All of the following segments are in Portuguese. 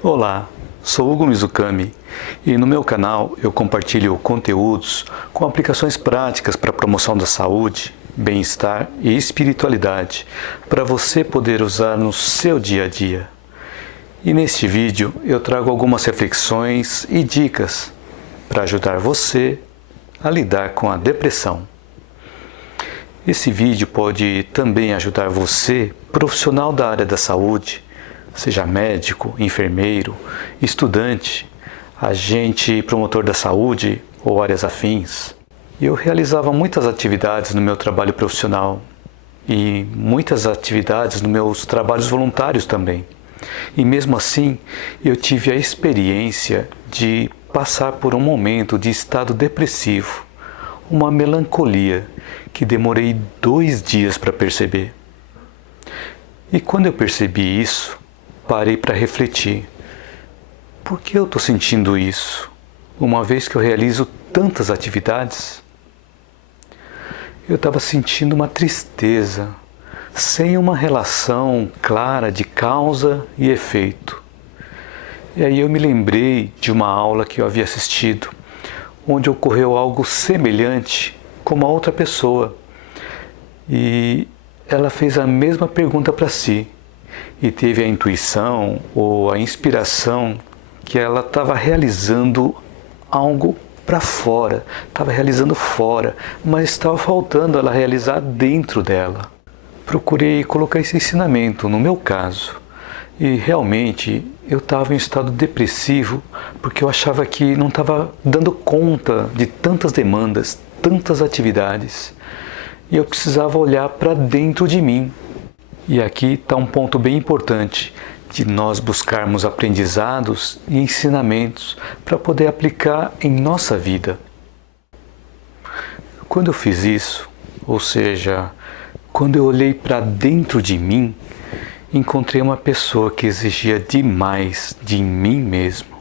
Olá, sou Hugo Mizukami e no meu canal eu compartilho conteúdos com aplicações práticas para a promoção da saúde, bem-estar e espiritualidade para você poder usar no seu dia a dia. E neste vídeo eu trago algumas reflexões e dicas para ajudar você a lidar com a depressão. Esse vídeo pode também ajudar você, profissional da área da saúde, seja médico, enfermeiro, estudante, agente promotor da saúde ou áreas afins. Eu realizava muitas atividades no meu trabalho profissional e muitas atividades nos meus trabalhos voluntários também. E mesmo assim, eu tive a experiência de passar por um momento de estado depressivo, uma melancolia que demorei 2 dias para perceber. E quando eu percebi isso, parei para refletir. Por que eu estou sentindo isso, uma vez que eu realizo tantas atividades? Eu estava sentindo uma tristeza, sem uma relação clara de causa e efeito. E aí eu me lembrei de uma aula que eu havia assistido, onde ocorreu algo semelhante com uma outra pessoa. E ela fez a mesma pergunta para si. E teve a intuição ou a inspiração que ela estava realizando algo para fora, estava realizando fora, mas estava faltando ela realizar dentro dela. Procurei colocar esse ensinamento no meu caso e realmente eu estava em estado depressivo porque eu achava que não estava dando conta de tantas demandas, tantas atividades e eu precisava olhar para dentro de mim. E aqui está um ponto bem importante de nós buscarmos aprendizados e ensinamentos para poder aplicar em nossa vida. Quando eu fiz isso, ou seja, quando eu olhei para dentro de mim, encontrei uma pessoa que exigia demais de mim mesmo,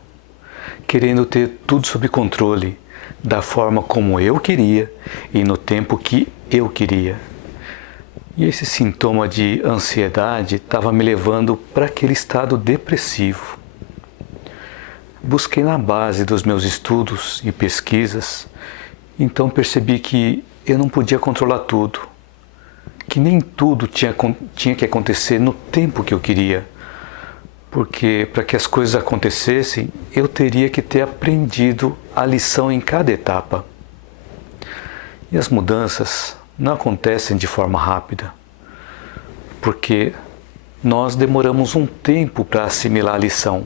querendo ter tudo sob controle, da forma como eu queria e no tempo que eu queria. E esse sintoma de ansiedade estava me levando para aquele estado depressivo. Busquei na base dos meus estudos e pesquisas, então percebi que eu não podia controlar tudo, que nem tudo tinha que acontecer no tempo que eu queria, porque para que as coisas acontecessem, eu teria que ter aprendido a lição em cada etapa. E as mudanças não acontecem de forma rápida, porque nós demoramos um tempo para assimilar a lição.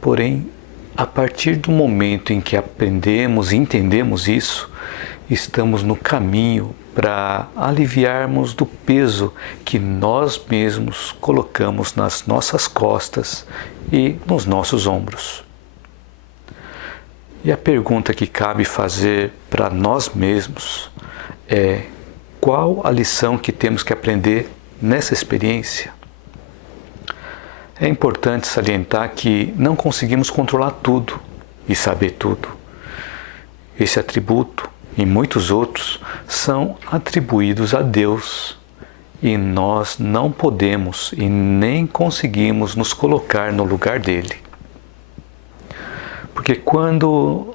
Porém, a partir do momento em que aprendemos e entendemos isso, estamos no caminho para aliviarmos do peso que nós mesmos colocamos nas nossas costas e nos nossos ombros. E a pergunta que cabe fazer para nós mesmos é: qual a lição que temos que aprender nessa experiência? É importante salientar que não conseguimos controlar tudo e saber tudo. Esse atributo e muitos outros são atribuídos a Deus e nós não podemos e nem conseguimos nos colocar no lugar dele. Porque quando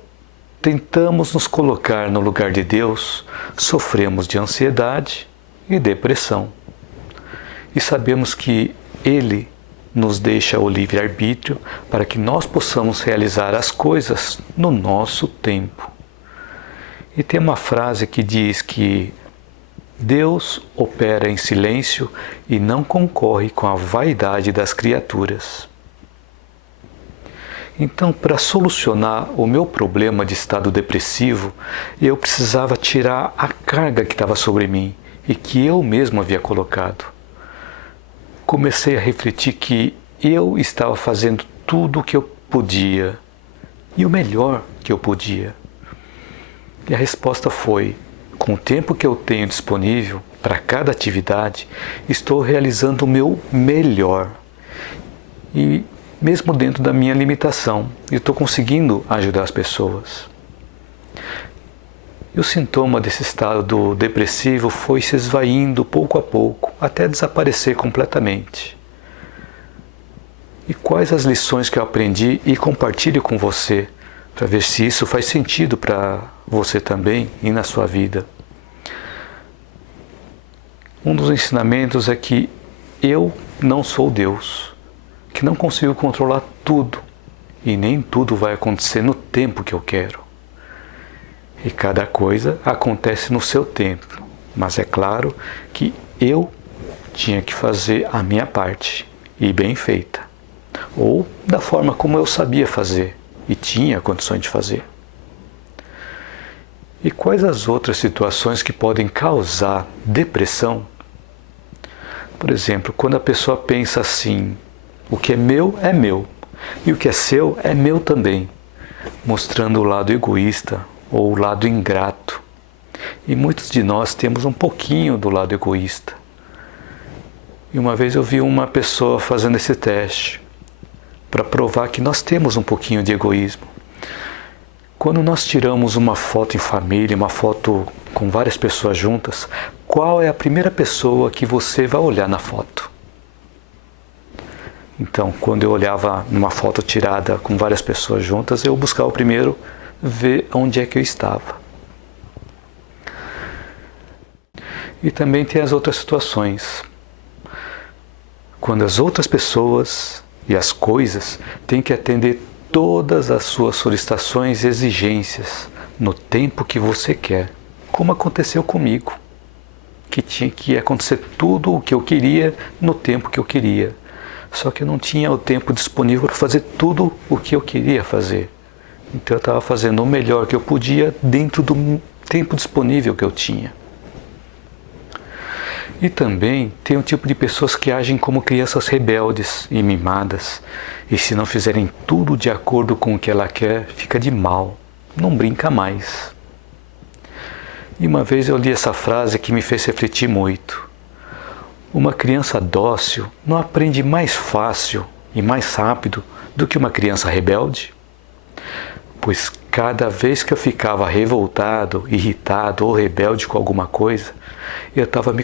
tentamos nos colocar no lugar de Deus, sofremos de ansiedade e depressão. E sabemos que Ele nos deixa o livre-arbítrio para que nós possamos realizar as coisas no nosso tempo. E tem uma frase que diz que Deus opera em silêncio e não concorre com a vaidade das criaturas. Então, para solucionar o meu problema de estado depressivo, eu precisava tirar a carga que estava sobre mim e que eu mesmo havia colocado. Comecei a refletir que eu estava fazendo tudo o que eu podia e o melhor que eu podia. E a resposta foi: com o tempo que eu tenho disponível para cada atividade, estou realizando o meu melhor. E mesmo dentro da minha limitação, eu estou conseguindo ajudar as pessoas. E o sintoma desse estado depressivo foi se esvaindo pouco a pouco, até desaparecer completamente. E quais as lições que eu aprendi e compartilho com você, para ver se isso faz sentido para você também e na sua vida. Um dos ensinamentos é que eu não sou Deus, que não consigo controlar tudo e nem tudo vai acontecer no tempo que eu quero. E cada coisa acontece no seu tempo, mas é claro que eu tinha que fazer a minha parte, e bem feita, ou da forma como eu sabia fazer e tinha condições de fazer. E quais as outras situações que podem causar depressão? Por exemplo, quando a pessoa pensa assim, o que é meu e o que é seu é meu também, mostrando o lado egoísta ou o lado ingrato. E muitos de nós temos um pouquinho do lado egoísta. E uma vez eu vi uma pessoa fazendo esse teste para provar que nós temos um pouquinho de egoísmo. Quando nós tiramos uma foto em família, uma foto com várias pessoas juntas, qual é a primeira pessoa que você vai olhar na foto? Então, quando eu olhava numa foto tirada com várias pessoas juntas, eu buscava primeiro ver onde é que eu estava. E também tem as outras situações. Quando as outras pessoas e as coisas têm que atender todas as suas solicitações e exigências no tempo que você quer, como aconteceu comigo, que tinha que acontecer tudo o que eu queria no tempo que eu queria, só que eu não tinha o tempo disponível para fazer tudo o que eu queria fazer. Então eu estava fazendo o melhor que eu podia dentro do tempo disponível que eu tinha. E também tem um tipo de pessoas que agem como crianças rebeldes e mimadas, e se não fizerem tudo de acordo com o que ela quer, fica de mal, não brinca mais. E uma vez eu li essa frase que me fez refletir muito. Uma criança dócil não aprende mais fácil e mais rápido do que uma criança rebelde? Pois cada vez que eu ficava revoltado, irritado ou rebelde com alguma coisa, eu estava me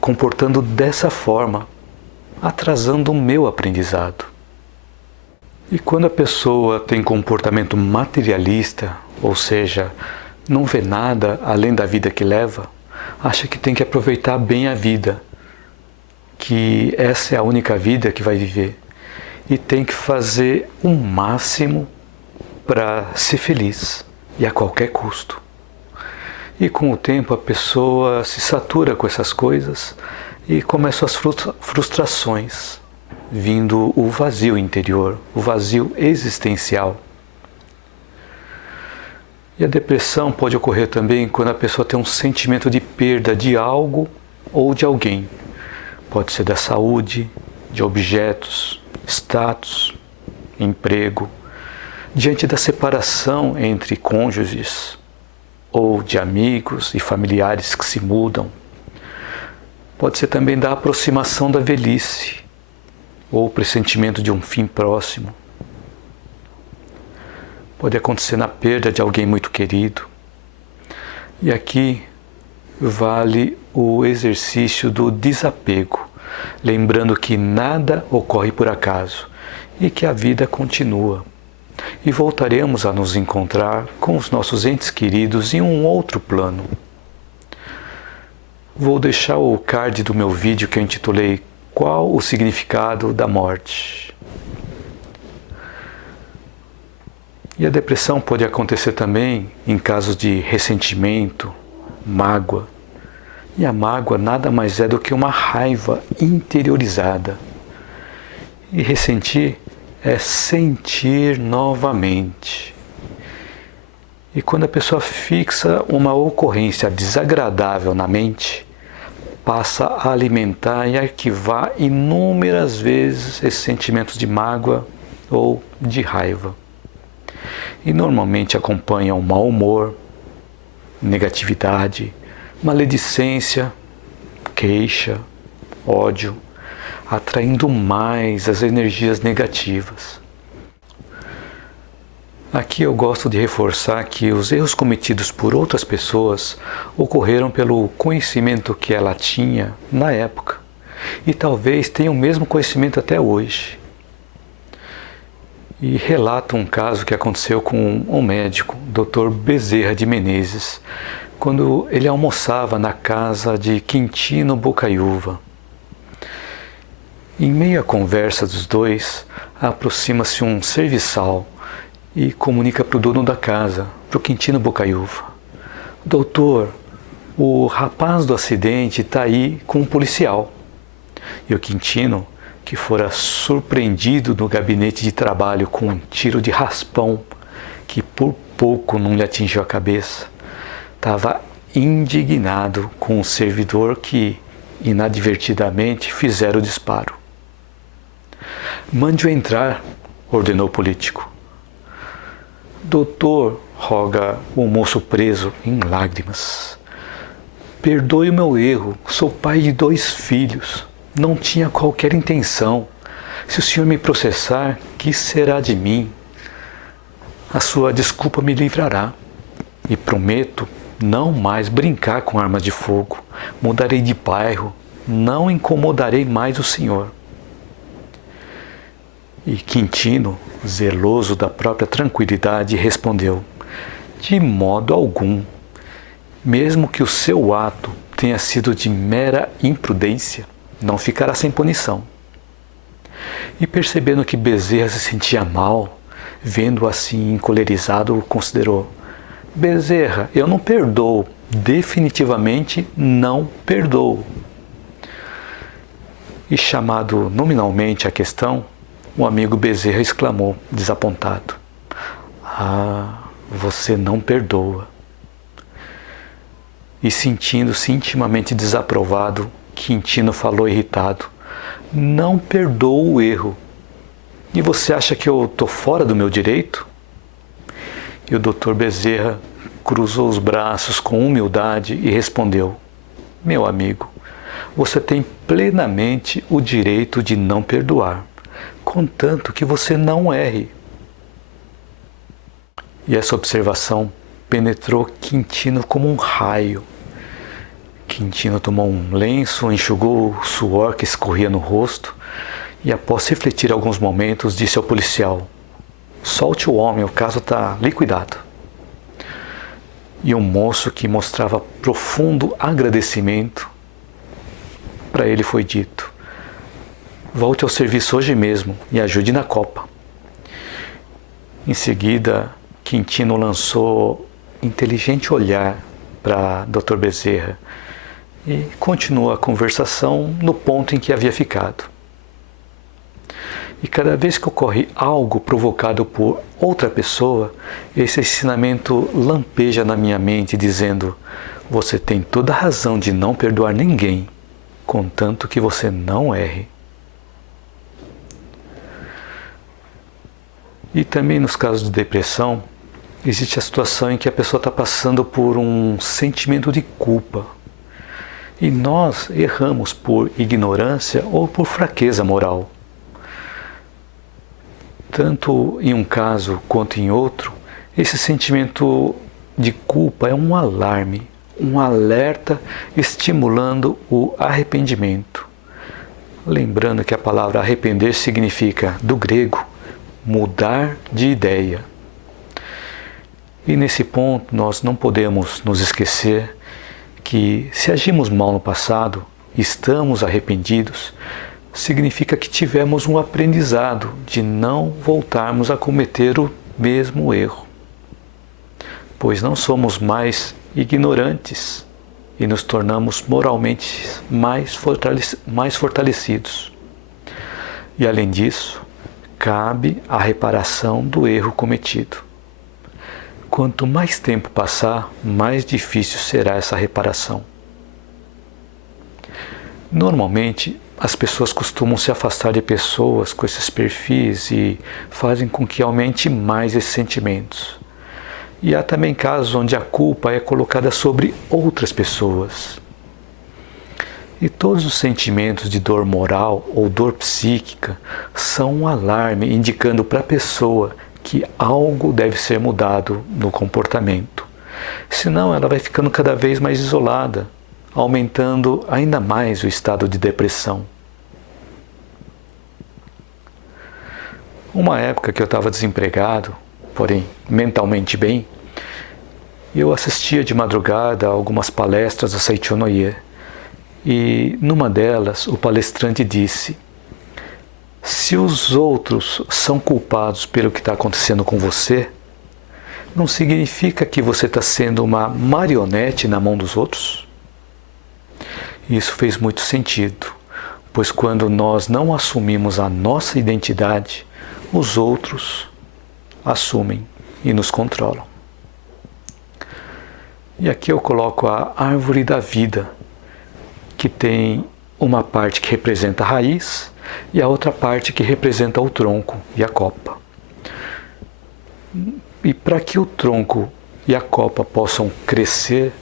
comportando dessa forma, atrasando o meu aprendizado. E quando a pessoa tem comportamento materialista, ou seja, não vê nada além da vida que leva, acha que tem que aproveitar bem a vida, que essa é a única vida que vai viver, e tem que fazer o máximo para ser feliz, e a qualquer custo. E com o tempo a pessoa se satura com essas coisas e começam as frustrações, vindo o vazio interior, o vazio existencial. E a depressão pode ocorrer também quando a pessoa tem um sentimento de perda de algo ou de alguém. Pode ser da saúde, de objetos, status, emprego, diante da separação entre cônjuges, ou de amigos e familiares que se mudam. Pode ser também da aproximação da velhice, ou o pressentimento de um fim próximo. Pode acontecer na perda de alguém muito querido. E aqui vale o exercício do desapego, lembrando que nada ocorre por acaso e que a vida continua. E voltaremos a nos encontrar com os nossos entes queridos em um outro plano. Vou deixar o card do meu vídeo que eu intitulei Qual o Significado da Morte? E a depressão pode acontecer também em casos de ressentimento, mágoa. E a mágoa nada mais é do que uma raiva interiorizada. E ressentir é sentir novamente. E quando a pessoa fixa uma ocorrência desagradável na mente, passa a alimentar e arquivar inúmeras vezes esses sentimentos de mágoa ou de raiva. E normalmente acompanham mau humor, negatividade, maledicência, queixa, ódio, atraindo mais as energias negativas. Aqui eu gosto de reforçar que os erros cometidos por outras pessoas ocorreram pelo conhecimento que ela tinha na época e talvez tenha o mesmo conhecimento até hoje. e relata um caso que aconteceu com um médico, Dr. Bezerra de Menezes, quando ele almoçava na casa de Quintino Bocaiúva. Em meio à conversa dos dois, aproxima-se um serviçal e comunica para o dono da casa, para o Quintino Bocaiúva: doutor, o rapaz do acidente está aí com um policial. E o Quintino, que fora surpreendido no gabinete de trabalho com um tiro de raspão que por pouco não lhe atingiu a cabeça, estava indignado com o servidor que, inadvertidamente, fizera o disparo. Mande-o entrar, ordenou o político. Doutor, roga o moço preso em lágrimas. Perdoe o meu erro, sou pai de 2 filhos, não tinha qualquer intenção. Se o senhor me processar, que será de mim? A sua desculpa me livrará. E prometo não mais brincar com armas de fogo, mudarei de bairro, não incomodarei mais o senhor. E Quintino, zeloso da própria tranquilidade, respondeu: de modo algum. Mesmo que o seu ato tenha sido de mera imprudência, não ficará sem punição. E percebendo que Bezerra se sentia mal, vendo-o assim encolerizado, considerou: Bezerra, eu não perdoo, definitivamente não perdoo. E chamado nominalmente à questão, o amigo Bezerra exclamou, desapontado: ah, você não perdoa. E sentindo-se intimamente desaprovado, Quintino falou irritado: não perdoo o erro. E você acha que eu estou fora do meu direito? E o doutor Bezerra cruzou os braços com humildade e respondeu: meu amigo, você tem plenamente o direito de não perdoar, contanto que você não erre. E essa observação penetrou Quintino como um raio. Quintino tomou um lenço, enxugou o suor que escorria no rosto e, após refletir alguns momentos, disse ao policial: solte o homem, o caso está liquidado. E o moço, que mostrava profundo agradecimento, para ele foi dito: volte ao serviço hoje mesmo e ajude na copa. Em seguida, Quintino lançou inteligente olhar para Dr. Bezerra e continuou a conversação no ponto em que havia ficado. E cada vez que ocorre algo provocado por outra pessoa, esse ensinamento lampeja na minha mente, dizendo: você tem toda a razão de não perdoar ninguém, contanto que você não erre. E também nos casos de depressão, existe a situação em que a pessoa está passando por um sentimento de culpa. E nós erramos por ignorância ou por fraqueza moral. Tanto em um caso quanto em outro, esse sentimento de culpa é um alarme, um alerta estimulando o arrependimento. Lembrando que a palavra arrepender significa, do grego, mudar de ideia. E nesse ponto nós não podemos nos esquecer que, se agimos mal no passado, estamos arrependidos, significa que tivemos um aprendizado de não voltarmos a cometer o mesmo erro, pois não somos mais ignorantes e nos tornamos moralmente mais fortalecidos. E além disso, cabe a reparação do erro cometido. Quanto mais tempo passar, mais difícil será essa reparação. Normalmente, as pessoas costumam se afastar de pessoas com esses perfis e fazem com que aumente mais esses sentimentos. E há também casos onde a culpa é colocada sobre outras pessoas. E todos os sentimentos de dor moral ou dor psíquica são um alarme indicando para a pessoa que algo deve ser mudado no comportamento. Senão ela vai ficando cada vez mais isolada, aumentando ainda mais o estado de depressão. Uma época que eu estava desempregado, porém mentalmente bem, eu assistia de madrugada a algumas palestras da Seiichi Onoye, e numa delas o palestrante disse: se os outros são culpados pelo que está acontecendo com você, não significa que você está sendo uma marionete na mão dos outros? Isso fez muito sentido, pois quando nós não assumimos a nossa identidade, os outros assumem e nos controlam. E aqui eu coloco a árvore da vida, que tem uma parte que representa a raiz e a outra parte que representa o tronco e a copa. E para que o tronco e a copa possam crescer,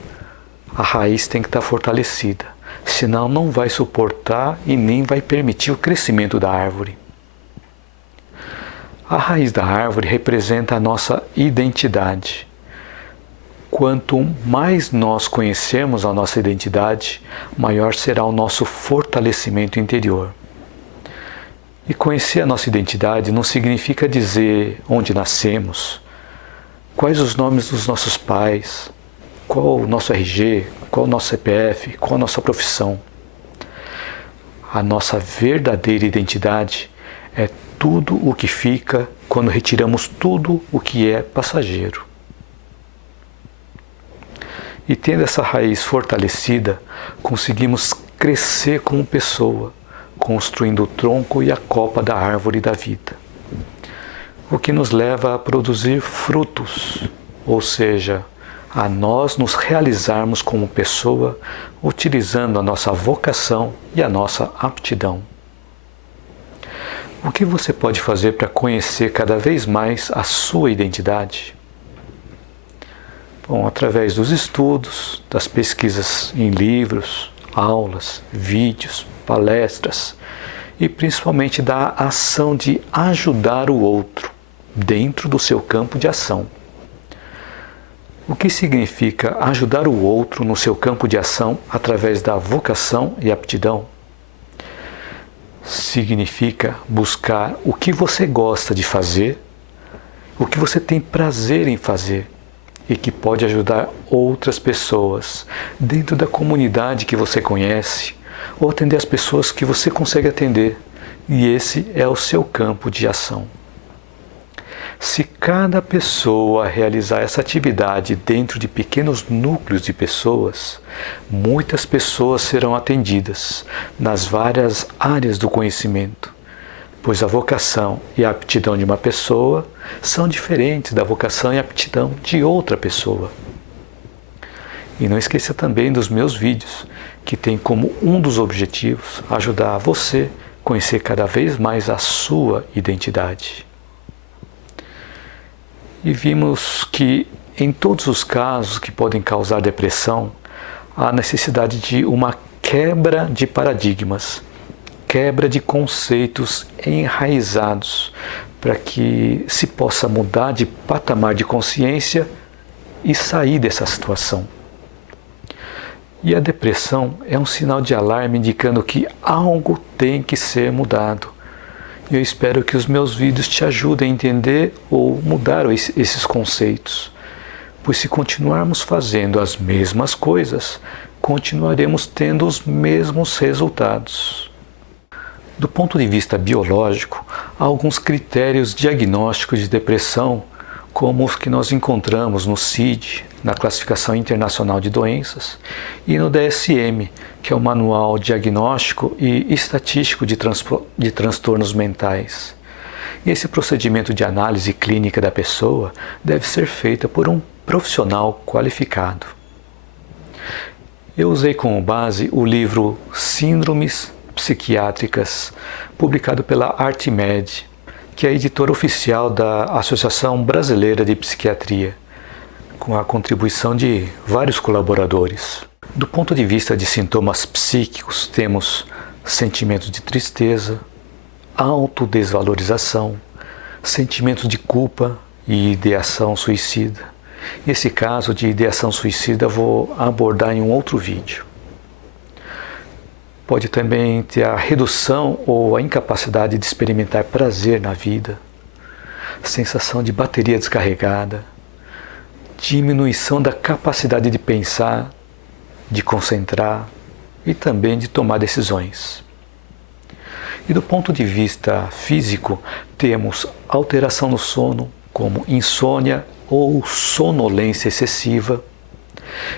a raiz tem que estar fortalecida, senão não vai suportar e nem vai permitir o crescimento da árvore. A raiz da árvore representa a nossa identidade. Quanto mais nós conhecermos a nossa identidade, maior será o nosso fortalecimento interior. E conhecer a nossa identidade não significa dizer onde nascemos, quais os nomes dos nossos pais, qual o nosso RG, qual o nosso CPF, qual a nossa profissão. A nossa verdadeira identidade é tudo o que fica quando retiramos tudo o que é passageiro. E tendo essa raiz fortalecida, conseguimos crescer como pessoa, construindo o tronco e a copa da árvore da vida. O que nos leva a produzir frutos, ou seja, a nós nos realizarmos como pessoa, utilizando a nossa vocação e a nossa aptidão. O que você pode fazer para conhecer cada vez mais a sua identidade? Bom, através dos estudos, das pesquisas em livros, aulas, vídeos, palestras e principalmente da ação de ajudar o outro dentro do seu campo de ação. O que significa ajudar o outro no seu campo de ação através da vocação e aptidão? Significa buscar o que você gosta de fazer, o que você tem prazer em fazer, e que pode ajudar outras pessoas dentro da comunidade que você conhece ou atender as pessoas que você consegue atender. E esse é o seu campo de ação. Se cada pessoa realizar essa atividade dentro de pequenos núcleos de pessoas, muitas pessoas serão atendidas nas várias áreas do conhecimento, pois a vocação e a aptidão de uma pessoa são diferentes da vocação e aptidão de outra pessoa. E não esqueça também dos meus vídeos, que tem como um dos objetivos ajudar você a conhecer cada vez mais a sua identidade. E vimos que em todos os casos que podem causar depressão, há necessidade de uma quebra de paradigmas, quebra de conceitos enraizados, para que se possa mudar de patamar de consciência e sair dessa situação. E a depressão é um sinal de alarme indicando que algo tem que ser mudado. E eu espero que os meus vídeos te ajudem a entender ou mudar esses conceitos. Pois se continuarmos fazendo as mesmas coisas, continuaremos tendo os mesmos resultados. Do ponto de vista biológico, há alguns critérios diagnósticos de depressão, como os que nós encontramos no CID, na Classificação Internacional de Doenças, e no DSM, que é o Manual Diagnóstico e Estatístico de Transtornos Mentais. E esse procedimento de análise clínica da pessoa deve ser feito por um profissional qualificado. Eu usei como base o livro Síndromes Psiquiátricas, publicado pela Artimed, que é a editora oficial da Associação Brasileira de Psiquiatria, com a contribuição de vários colaboradores. Do ponto de vista de sintomas psíquicos, temos sentimentos de tristeza, autodesvalorização, sentimentos de culpa e ideação suicida. Esse caso de ideação suicida eu vou abordar em um outro vídeo. Pode também ter a redução ou a incapacidade de experimentar prazer na vida, sensação de bateria descarregada, diminuição da capacidade de pensar, de concentrar e também de tomar decisões. E do ponto de vista físico, temos alteração no sono, como insônia ou sonolência excessiva,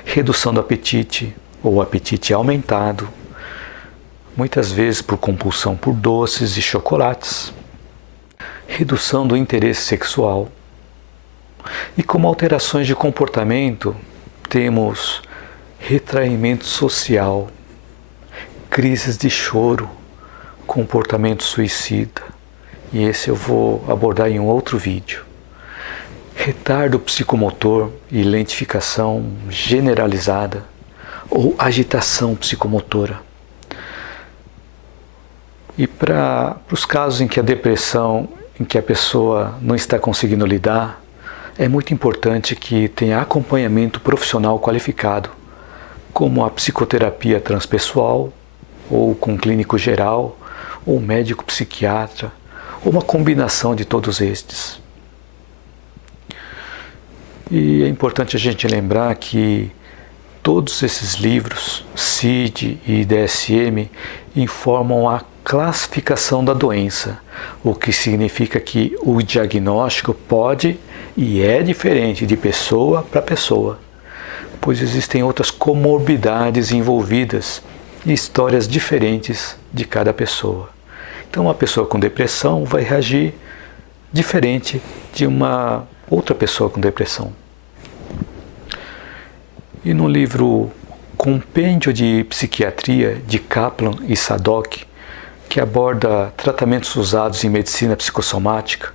redução do apetite ou apetite aumentado, muitas vezes por compulsão por doces e chocolates, redução do interesse sexual. E como alterações de comportamento, temos retraimento social, crises de choro, comportamento suicida, e esse eu vou abordar em um outro vídeo. Retardo psicomotor e lentificação generalizada ou agitação psicomotora. E para os casos em que a depressão, em que a pessoa não está conseguindo lidar, é muito importante que tenha acompanhamento profissional qualificado, como a psicoterapia transpessoal, ou com clínico geral, ou médico psiquiatra, ou uma combinação de todos estes. E é importante a gente lembrar que todos esses livros, CID e DSM, informam a classificação da doença, o que significa que o diagnóstico pode e é diferente de pessoa para pessoa, pois existem outras comorbidades envolvidas e histórias diferentes de cada pessoa. Então, uma pessoa com depressão vai reagir diferente de uma outra pessoa com depressão. E no livro Compêndio de Psiquiatria, de Kaplan e Sadok, que aborda tratamentos usados em medicina psicossomática,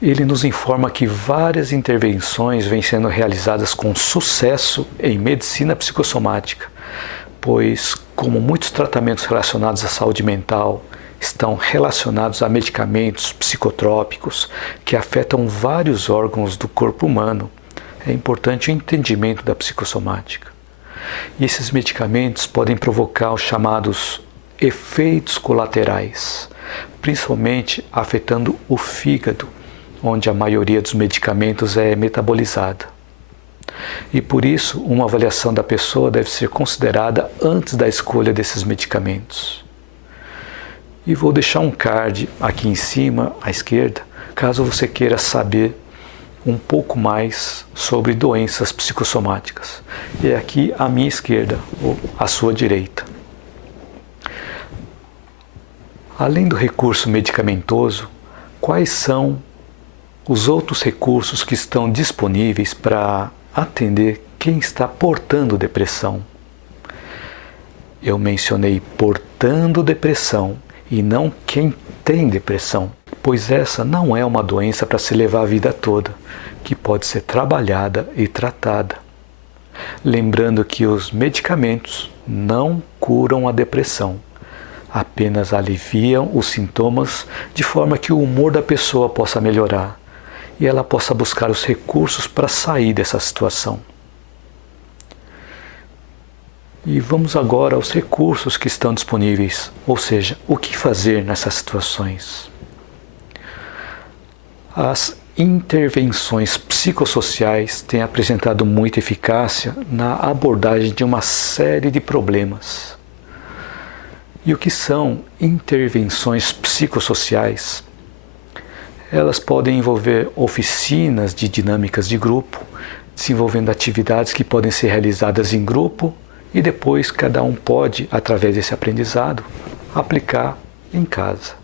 ele nos informa que várias intervenções vêm sendo realizadas com sucesso em medicina psicossomática, pois, como muitos tratamentos relacionados à saúde mental estão relacionados a medicamentos psicotrópicos que afetam vários órgãos do corpo humano, é importante o entendimento da psicossomática. E esses medicamentos podem provocar os chamados efeitos colaterais, principalmente afetando o fígado, onde a maioria dos medicamentos é metabolizada. E por isso, uma avaliação da pessoa deve ser considerada antes da escolha desses medicamentos. E vou deixar um card aqui em cima, à esquerda, caso você queira saber um pouco mais sobre doenças psicossomáticas. E é aqui à minha esquerda, ou à sua direita. Além do recurso medicamentoso, quais são os outros recursos que estão disponíveis para atender quem está portando depressão? Eu mencionei portando depressão e não quem tem depressão, pois essa não é uma doença para se levar a vida toda, que pode ser trabalhada e tratada. Lembrando que os medicamentos não curam a depressão, apenas aliviam os sintomas de forma que o humor da pessoa possa melhorar e ela possa buscar os recursos para sair dessa situação. E vamos agora aos recursos que estão disponíveis, ou seja, o que fazer nessas situações. As intervenções psicossociais têm apresentado muita eficácia na abordagem de uma série de problemas. E o que são intervenções psicossociais? Elas podem envolver oficinas de dinâmicas de grupo, desenvolvendo atividades que podem ser realizadas em grupo e depois cada um pode, através desse aprendizado, aplicar em casa.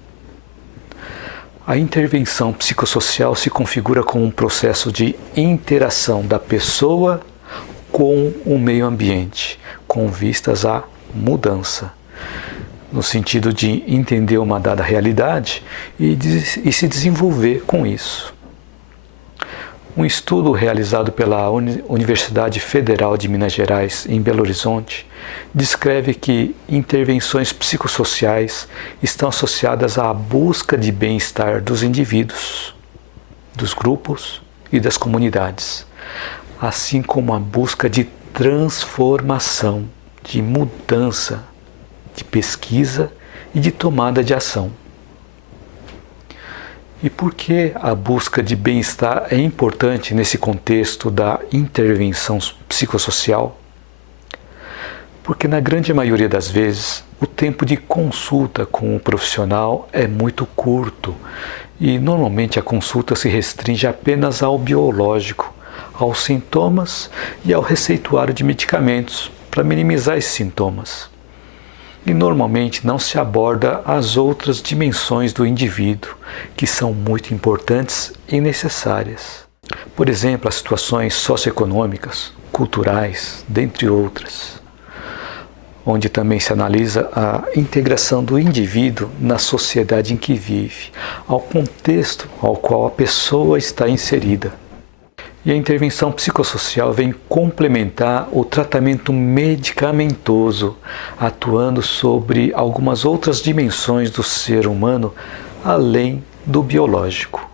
A intervenção psicossocial se configura como um processo de interação da pessoa com o meio ambiente, com vistas à mudança, no sentido de entender uma dada realidade e se desenvolver com isso. Um estudo realizado pela Universidade Federal de Minas Gerais, em Belo Horizonte, descreve que intervenções psicossociais estão associadas à busca de bem-estar dos indivíduos, dos grupos e das comunidades, assim como a busca de transformação, de mudança, de pesquisa e de tomada de ação. E por que a busca de bem-estar é importante nesse contexto da intervenção psicossocial? Porque na grande maioria das vezes, o tempo de consulta com o profissional é muito curto e normalmente a consulta se restringe apenas ao biológico, aos sintomas e ao receituário de medicamentos para minimizar esses sintomas. E normalmente não se aborda as outras dimensões do indivíduo, que são muito importantes e necessárias. Por exemplo, as situações socioeconômicas, culturais, dentre outras, onde também se analisa a integração do indivíduo na sociedade em que vive, ao contexto ao qual a pessoa está inserida. E a intervenção psicossocial vem complementar o tratamento medicamentoso, atuando sobre algumas outras dimensões do ser humano, além do biológico.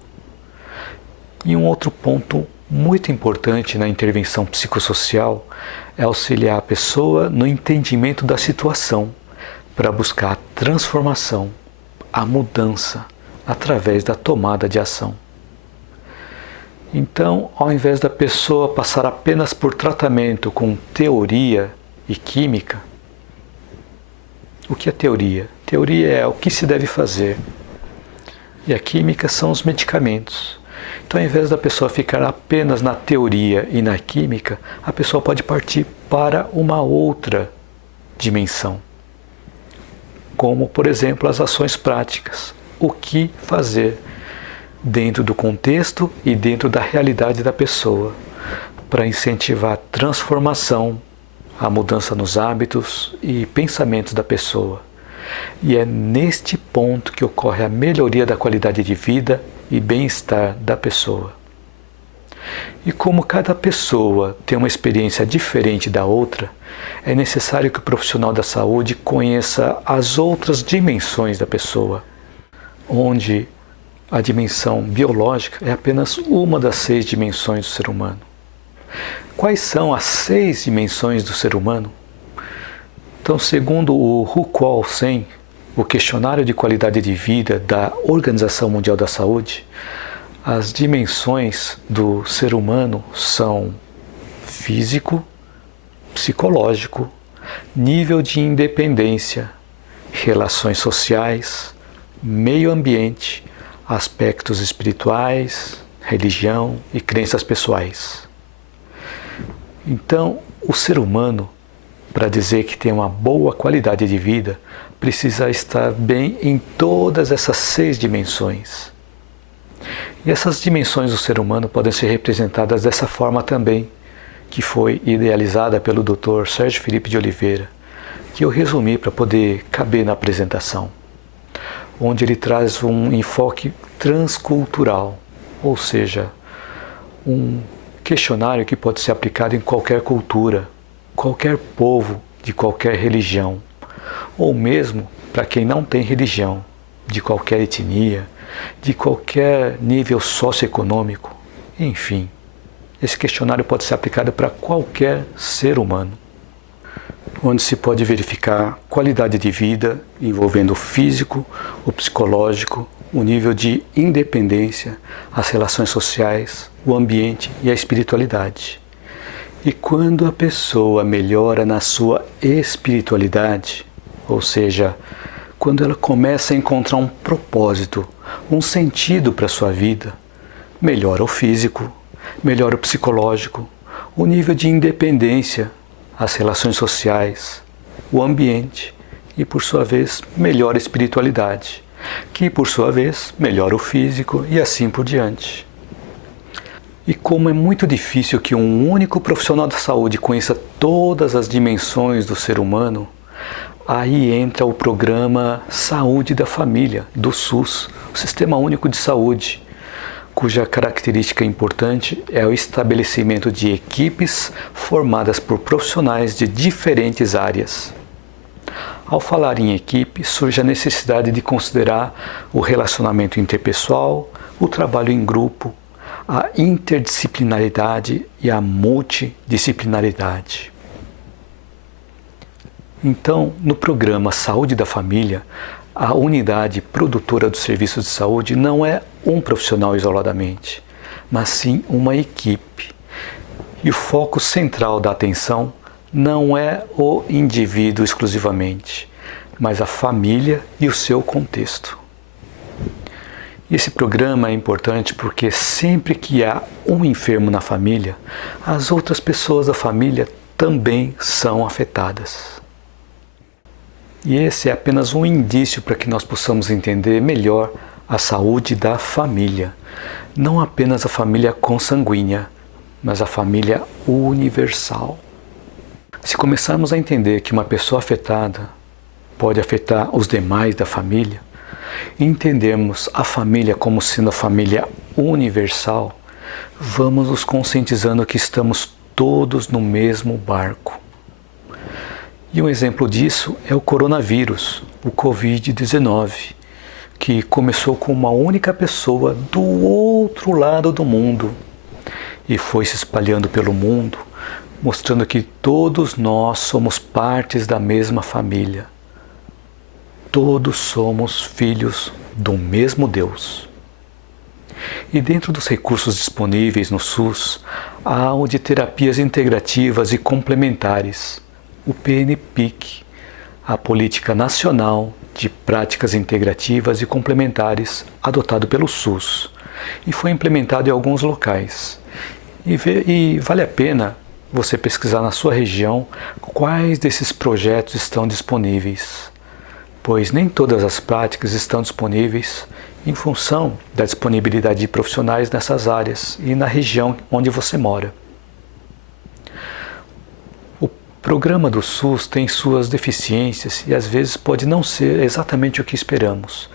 E um outro ponto muito importante na intervenção psicossocial é auxiliar a pessoa no entendimento da situação, para buscar a transformação, a mudança, através da tomada de ação. Então, ao invés da pessoa passar apenas por tratamento com teoria e química, o que é teoria? Teoria é o que se deve fazer. E a química são os medicamentos. Então, ao invés da pessoa ficar apenas na teoria e na química, a pessoa pode partir para uma outra dimensão. Como, por exemplo, as ações práticas. O que fazer dentro do contexto e dentro da realidade da pessoa, para incentivar a transformação, a mudança nos hábitos e pensamentos da pessoa. E é neste ponto que ocorre a melhoria da qualidade de vida e bem-estar da pessoa. E como cada pessoa tem uma experiência diferente da outra, é necessário que o profissional da saúde conheça as outras dimensões da pessoa, onde a dimensão biológica é apenas uma das 6 dimensões do ser humano. Quais são as 6 dimensões do ser humano? Então, segundo o RuQual 100, o questionário de qualidade de vida da Organização Mundial da Saúde, as dimensões do ser humano são físico, psicológico, nível de independência, relações sociais, meio ambiente, aspectos espirituais, religião e crenças pessoais. Então, o ser humano, para dizer que tem uma boa qualidade de vida, precisa estar bem em todas essas 6 dimensões. E essas dimensões do ser humano podem ser representadas dessa forma também, que foi idealizada pelo Dr. Sérgio Felipe de Oliveira, que eu resumi para poder caber na apresentação, onde ele traz um enfoque transcultural, ou seja, um questionário que pode ser aplicado em qualquer cultura, qualquer povo, de qualquer religião, ou mesmo para quem não tem religião, de qualquer etnia, de qualquer nível socioeconômico, enfim. Esse questionário pode ser aplicado para qualquer ser humano, onde se pode verificar qualidade de vida envolvendo o físico, o psicológico, o nível de independência, as relações sociais, o ambiente e a espiritualidade. E quando a pessoa melhora na sua espiritualidade, ou seja, quando ela começa a encontrar um propósito, um sentido para a sua vida, melhora o físico, melhora o psicológico, o nível de independência, as relações sociais, o ambiente e, por sua vez, melhora a espiritualidade, que, por sua vez, melhora o físico e assim por diante. E como é muito difícil que um único profissional da saúde conheça todas as dimensões do ser humano, aí entra o programa Saúde da Família, do SUS, o Sistema Único de Saúde, cuja característica importante é o estabelecimento de equipes formadas por profissionais de diferentes áreas. Ao falar em equipe, surge a necessidade de considerar o relacionamento interpessoal, o trabalho em grupo, a interdisciplinaridade e a multidisciplinaridade. Então, no programa Saúde da Família, a unidade produtora dos serviços de saúde não é um profissional isoladamente, mas sim uma equipe. E o foco central da atenção não é o indivíduo exclusivamente, mas a família e o seu contexto. E esse programa é importante porque sempre que há um enfermo na família, as outras pessoas da família também são afetadas. E esse é apenas um indício para que nós possamos entender melhor a saúde da família. Não apenas a família consanguínea, mas a família universal. Se começarmos a entender que uma pessoa afetada pode afetar os demais da família, e entendermos a família como sendo a família universal, vamos nos conscientizando que estamos todos no mesmo barco. E um exemplo disso é o coronavírus, o Covid-19, que começou com uma única pessoa do outro lado do mundo e foi se espalhando pelo mundo, mostrando que todos nós somos partes da mesma família. Todos somos filhos do mesmo Deus. E dentro dos recursos disponíveis no SUS, há o de terapias integrativas e complementares, o PNPIC, a Política Nacional de Práticas Integrativas e Complementares, adotado pelo SUS, e foi implementado em alguns locais. E vale a pena você pesquisar na sua região quais desses projetos estão disponíveis, pois nem todas as práticas estão disponíveis em função da disponibilidade de profissionais nessas áreas e na região onde você mora. O programa do SUS tem suas deficiências e às vezes pode não ser exatamente o que esperamos,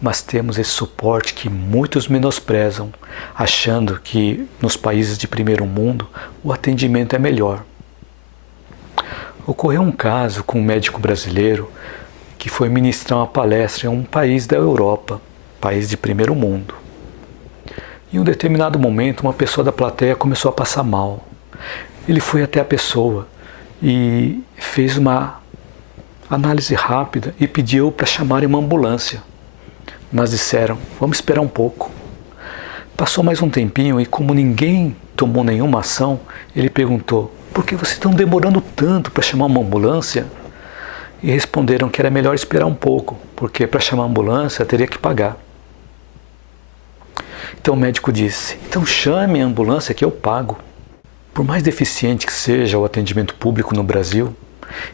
mas temos esse suporte que muitos menosprezam, achando que nos países de primeiro mundo o atendimento é melhor. Ocorreu um caso com um médico brasileiro que foi ministrar uma palestra em um país da Europa, país de primeiro mundo. Em um determinado momento, uma pessoa da plateia começou a passar mal. Ele foi até a pessoa e fez uma análise rápida e pediu para chamarem uma ambulância. Mas disseram, vamos esperar um pouco. Passou mais um tempinho e como ninguém tomou nenhuma ação, ele perguntou, por que vocês estão demorando tanto para chamar uma ambulância? E responderam que era melhor esperar um pouco, porque para chamar a ambulância teria que pagar. Então o médico disse, então chame a ambulância que eu pago. Por mais deficiente que seja o atendimento público no Brasil,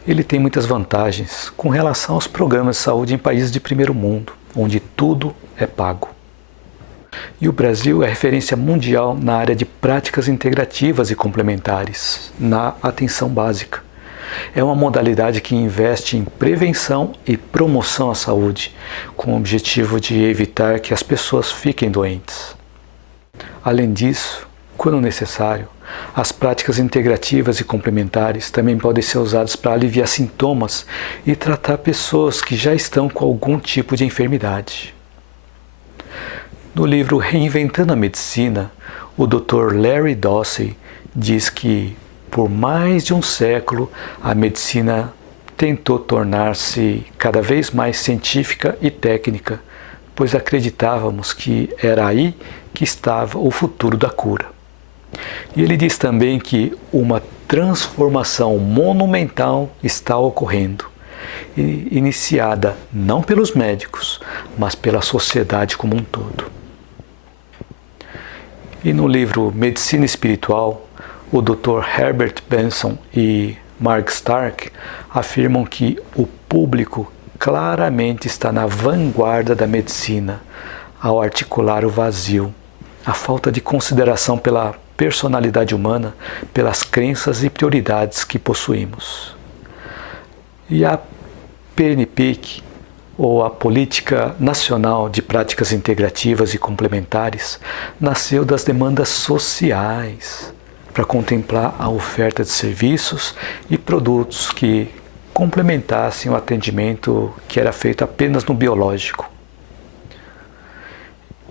ele tem muitas vantagens com relação aos programas de saúde em países de primeiro mundo, onde tudo é pago. E o Brasil é referência mundial na área de práticas integrativas e complementares, na atenção básica. É uma modalidade que investe em prevenção e promoção à saúde, com o objetivo de evitar que as pessoas fiquem doentes. Além disso, quando necessário, as práticas integrativas e complementares também podem ser usadas para aliviar sintomas e tratar pessoas que já estão com algum tipo de enfermidade. No livro Reinventando a Medicina, o Dr. Larry Dossey diz que, por mais de um século, a medicina tentou tornar-se cada vez mais científica e técnica, pois acreditávamos que era aí que estava o futuro da cura. E ele diz também que uma transformação monumental está ocorrendo, iniciada não pelos médicos, mas pela sociedade como um todo. E no livro Medicina Espiritual, o Dr. Herbert Benson e Mark Stark afirmam que o público claramente está na vanguarda da medicina ao articular o vazio, a falta de consideração pela personalidade humana, pelas crenças e prioridades que possuímos. E a PNPIC, ou a Política Nacional de Práticas Integrativas e Complementares, nasceu das demandas sociais, para contemplar a oferta de serviços e produtos que complementassem o atendimento que era feito apenas no biológico.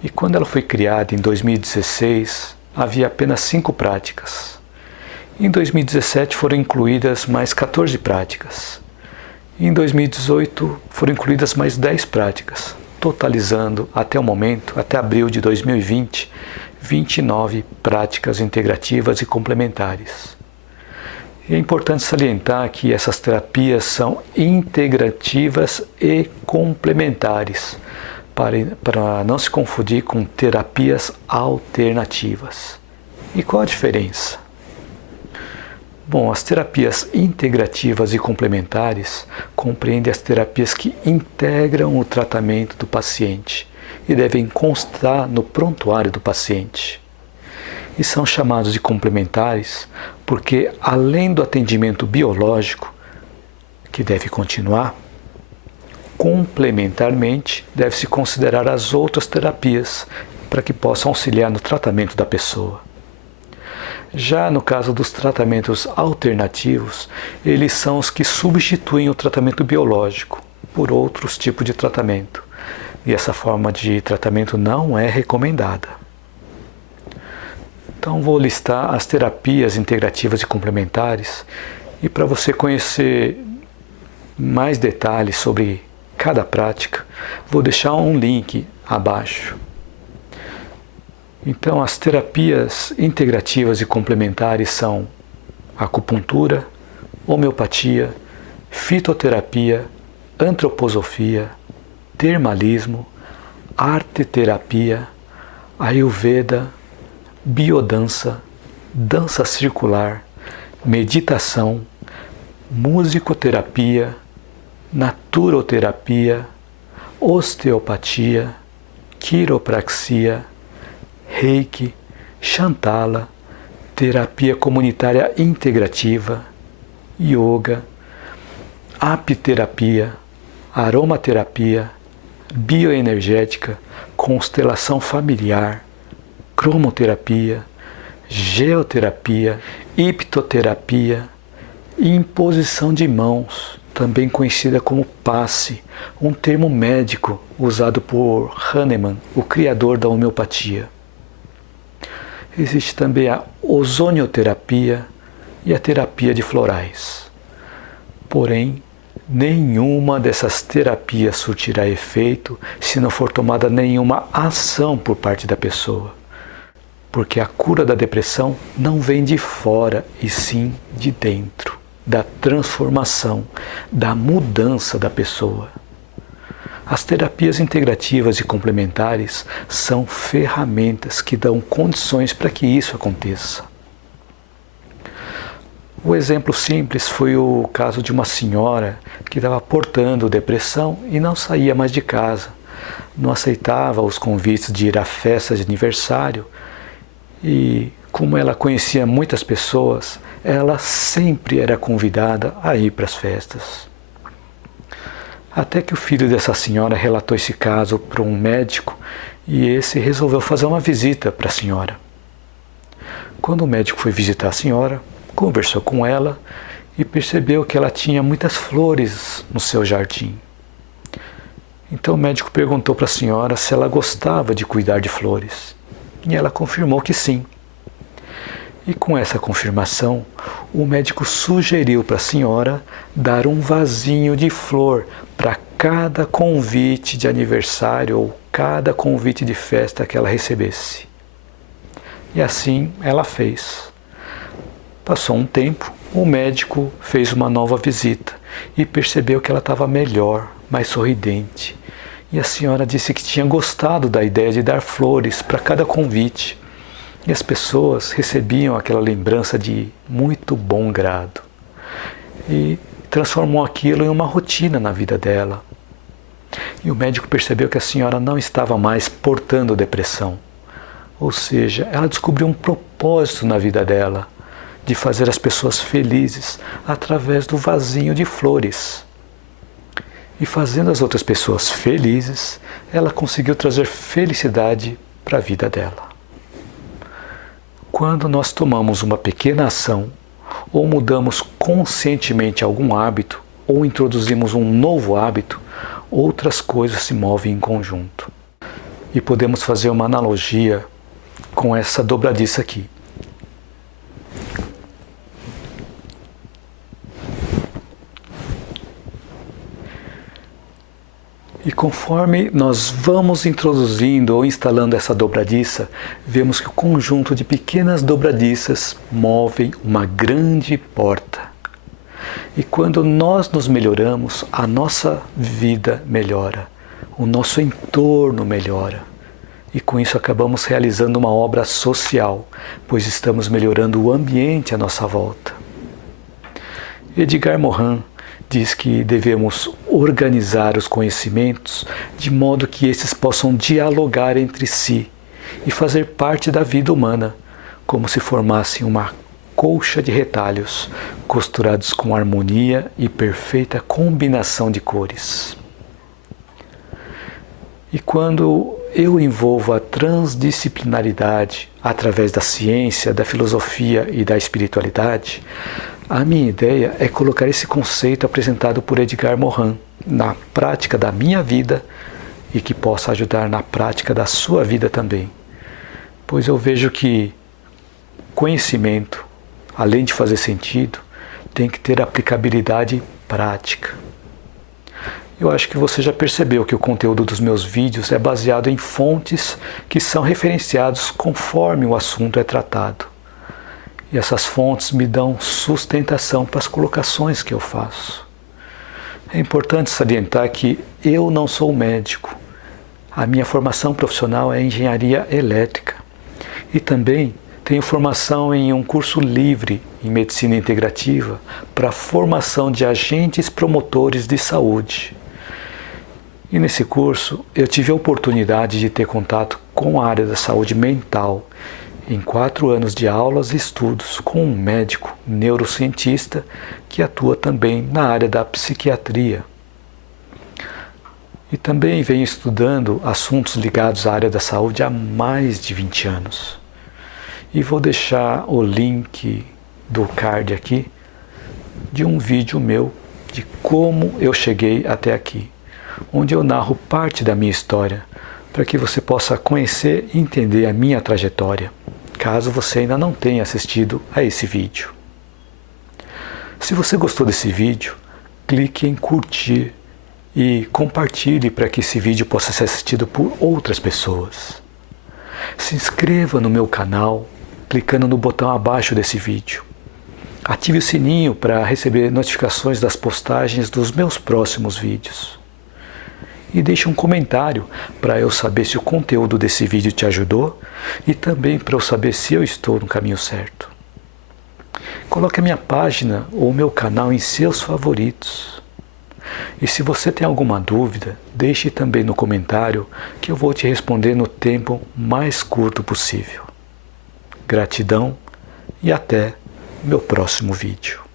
E quando ela foi criada em 2016, havia apenas 5 práticas. Em 2017 foram incluídas mais 14 práticas. Em 2018 foram incluídas mais 10 práticas. totalizando até o momento, até abril de 2020, 29 práticas integrativas e complementares. E é importante salientar que essas terapias são integrativas e complementares, para não se confundir com terapias alternativas. E qual a diferença? Bom, as terapias integrativas e complementares compreendem as terapias que integram o tratamento do paciente e devem constar no prontuário do paciente. E são chamados de complementares porque, além do atendimento biológico, que deve continuar, complementarmente deve-se considerar as outras terapias para que possam auxiliar no tratamento da pessoa. Já no caso dos tratamentos alternativos, eles são os que substituem o tratamento biológico por outros tipos de tratamento. E essa forma de tratamento não é recomendada. Então vou listar as terapias integrativas e complementares, e para você conhecer mais detalhes sobre cada prática, vou deixar um link abaixo. Então as terapias integrativas e complementares são acupuntura, homeopatia, fitoterapia, antroposofia, termalismo, arteterapia, ayurveda, biodança, dança circular, meditação, musicoterapia, naturoterapia, osteopatia, quiropraxia, reiki, Shantala, terapia comunitária integrativa, yoga, apiterapia, aromaterapia, bioenergética, constelação familiar, cromoterapia, geoterapia, hiptoterapia e imposição de mãos, também conhecida como passe, um termo médico usado por Hahnemann, o criador da homeopatia. Existe também a ozonioterapia e a terapia de florais. Porém, nenhuma dessas terapias surtirá efeito se não for tomada nenhuma ação por parte da pessoa. Porque a cura da depressão não vem de fora, e sim de dentro, da transformação, da mudança da pessoa. As terapias integrativas e complementares são ferramentas que dão condições para que isso aconteça. O exemplo simples foi o caso de uma senhora que estava portando depressão e não saía mais de casa, não aceitava os convites de ir a festas de aniversário. E como ela conhecia muitas pessoas, ela sempre era convidada a ir para as festas. Até que o filho dessa senhora relatou esse caso para um médico e esse resolveu fazer uma visita para a senhora. Quando o médico foi visitar a senhora, conversou com ela e percebeu que ela tinha muitas flores no seu jardim. Então o médico perguntou para a senhora se ela gostava de cuidar de flores. E ela confirmou que sim. E com essa confirmação, o médico sugeriu para a senhora dar um vasinho de flor para cada convite de aniversário ou cada convite de festa que ela recebesse. E assim ela fez. Passou um tempo, o médico fez uma nova visita e percebeu que ela estava melhor, mais sorridente. E a senhora disse que tinha gostado da ideia de dar flores para cada convite. E as pessoas recebiam aquela lembrança de muito bom grado. E transformou aquilo em uma rotina na vida dela. E o médico percebeu que a senhora não estava mais portando depressão. Ou seja, ela descobriu um propósito na vida dela, de fazer as pessoas felizes através do vasinho de flores. E fazendo as outras pessoas felizes, ela conseguiu trazer felicidade para a vida dela. Quando nós tomamos uma pequena ação, ou mudamos conscientemente algum hábito, ou introduzimos um novo hábito, outras coisas se movem em conjunto. E podemos fazer uma analogia com essa dobradiça aqui. E E conforme nós vamos introduzindo ou instalando essa dobradiça, vemos que o conjunto de pequenas dobradiças movem uma grande porta. E quando nós nos melhoramos, a nossa vida melhora, o nosso entorno melhora. E com isso acabamos realizando uma obra social, pois estamos melhorando o ambiente à nossa volta. Edgar Morin diz que devemos organizar os conhecimentos de modo que esses possam dialogar entre si e fazer parte da vida humana, como se formassem uma colcha de retalhos costurados com harmonia e perfeita combinação de cores. E quando eu envolvo a transdisciplinaridade através da ciência, da filosofia e da espiritualidade, a minha ideia é colocar esse conceito apresentado por Edgar Morin na prática da minha vida e que possa ajudar na prática da sua vida também. Pois eu vejo que conhecimento, além de fazer sentido, tem que ter aplicabilidade prática. Eu acho que você já percebeu que o conteúdo dos meus vídeos é baseado em fontes que são referenciados conforme o assunto é tratado. E essas fontes me dão sustentação para as colocações que eu faço. É importante salientar que eu não sou médico. A minha formação profissional é engenharia elétrica. E também tenho formação em um curso livre em medicina integrativa para a formação de agentes promotores de saúde. E nesse curso eu tive a oportunidade de ter contato com a área da saúde mental em 4 anos de aulas e estudos com um médico neurocientista que atua também na área da psiquiatria. E também venho estudando assuntos ligados à área da saúde há mais de 20 anos. E vou deixar o link do card aqui de um vídeo meu de como eu cheguei até aqui, onde eu narro parte da minha história, para que você possa conhecer e entender a minha trajetória, caso você ainda não tenha assistido a esse vídeo. Se você gostou desse vídeo, clique em curtir e compartilhe para que esse vídeo possa ser assistido por outras pessoas. Se inscreva no meu canal, clicando no botão abaixo desse vídeo. Ative o sininho para receber notificações das postagens dos meus próximos vídeos. E deixe um comentário para eu saber se o conteúdo desse vídeo te ajudou e também para eu saber se eu estou no caminho certo. Coloque a minha página ou o meu canal em seus favoritos. E se você tem alguma dúvida, deixe também no comentário que eu vou te responder no tempo mais curto possível. Gratidão e até meu próximo vídeo.